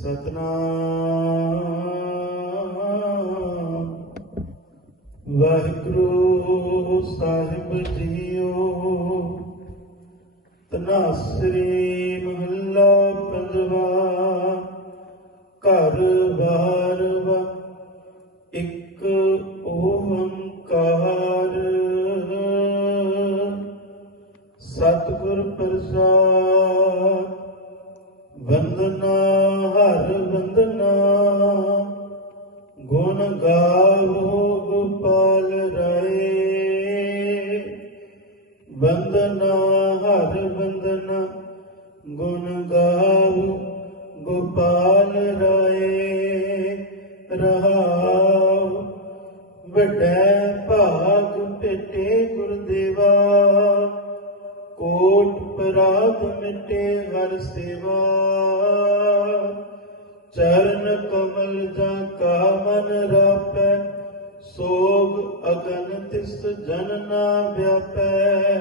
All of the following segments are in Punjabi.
ਸਤਨਾਮ। ਵਾਹਿਗੁਰੂ ਸਾਹਿਬ ਜੀਓ ਤਨਾਸਰੀ ਮਹੱਲਾ ਪੰਜਵਾ ਘਰ ਬਾਰ ਵਾ ਇੱਕ ਓੰਕਾਰ। ਸਤਿਗੁਰ ਪ੍ਰਸਾਦ ਵੰਦਨਾ, ਹਰ ਵੰਦਨਾ। ਗੁਣ ਗਾਵੋ ਗੋਪਾਲ ਰਾਏ। ਵੰਦਨਾ, ਹਰ ਵੰਦਨਾ। ਗੁਣ ਗਾਵੋ ਗੋਪਾਲ ਰਾਏ। ਰਹਾਉ ਵੱਡੇ ਭਾਗ ਭੇਟੇ ਗੁਰਦੇਵਾ। ਕੋਟ ਪਰਾਗ ਮਿਟੇ ਹਰ ਸੇਵਾ। ਚਰਨ ਕਮਲ ਜਾ ਕਾਮਨ ਰਾਪੈ, ਸੋਗ ਅਗਨ ਤਿਸ ਜਨ ਨਾ ਵਿਆਪੈ।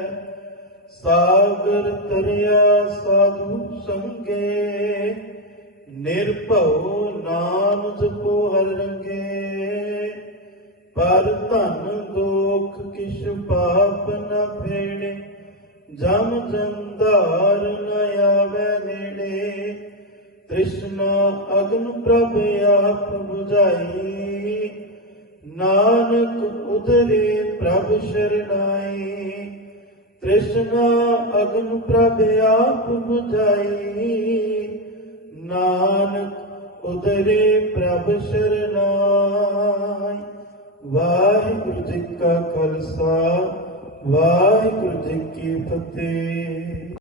ਸਾਗਰ ਤਰਿਆ ਸਾਧੂ ਸੰਗੇ, ਨਿਰਭਉ ਨਾਮ ਜਪੋ ਹਰ ਰੰਗੇ। ਪਰ ਧਨ ਦੋਖ ਕਿਛ ਪਾਪ ਨ ਫੇੜੇ ਜਮ ਜੰਦਾਰ ਨ ਆਵੇ ਨੇੜੇ, ਤ੍ਰਿਸ਼ਨਾ ਅਗਨ ਪ੍ਰਭ ਆਪ 부ਝਾਈ ਨਾਨਕ ਉਦਰੇ ਪ੍ਰਭ ਸ਼ਰਨਾਈ ਤ੍ਰਿਸ਼ਨਾ ਅਗਨ ਪ੍ਰਭ ਆਪ 부ਝਾਈ ਨਾਨਕ ਉਦਰੇ ਪ੍ਰਭ ਸ਼ਰਨਾਈ ਵਾਹਿਗੁਰੂ ਜੀ ਕਾ ਖਾਲਸਾ। ਵਾਹਿਗੁਰੂ ਜੀ ਕੀ ਫਤਿਹ।